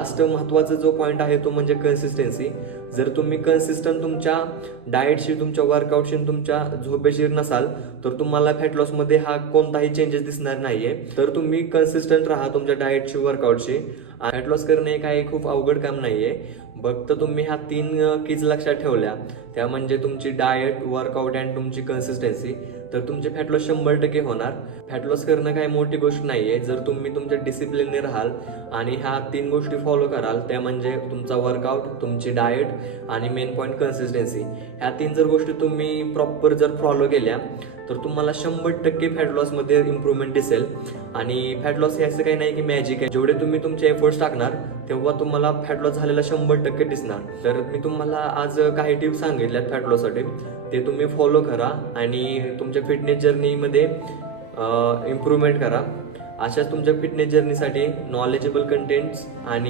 Last महत्त्वाचा जो point आहे तो म्हणजे कन्सिस्टन्सी. जर तुम्ही कन्सिस्टंट तुमच्या डाएटशी, तुमच्या वर्कआउटशी, तुमच्या झोपेशी नसाल तर तुम्हाला फॅट लॉसमध्ये हा कोणताही चेंजेस दिसणार नाहीये. तर तुम्ही कन्सिस्टंट राहा तुमच्या डाएटशी, वर्कआउटशी. फॅट लॉस करणे काही खूप अवघड काम नाहीये. फक्त तुम्ही ह्या 3 कीज लक्षात ठेवल्या, त्या म्हणजे तुमची डाएट, वर्कआउट अँड तुमची कन्सिस्टन्सी, तर तुमचे फॅट लॉस 100% होणार. फॅट लॉस करणं काही मोठी गोष्ट नाहीये जर तुम्ही तुमच्या डिसिप्लिनने राहाल आणि ह्या 3 गोष्टी फॉलो कराल. त्या म्हणजे तुमचा वर्कआउट, तुमची डाएट आणि मेन पॉईंट कन्सिस्टन्सी. ह्या 3 जर गोष्टी तुम्ही प्रॉपर जर फॉलो केल्या तर तुम्हाला 100% फॅट लॉसमध्ये इम्प्रूव्हमेंट दिसेल. आणि फॅट लॉस हे असं काही नाही की मॅजिक आहे. जेवढे तुम्ही तुमचे एफर्ट्स टाकणार तेव्हा तुम्हाला फॅट लॉस झालेला 100% दिसणार. तर मी तुम्हाला आज काही टिप्स सांगितल्यात फॅट लॉससाठी, ते तुम्ही फॉलो करा आणि तुमच्या फिटनेस जर्नीमध्ये इम्प्रूव्हमेंट करा. अशाच तुमच्या फिटनेस जर्नीसाठी नॉलेजेबल कंटेंट्स आणि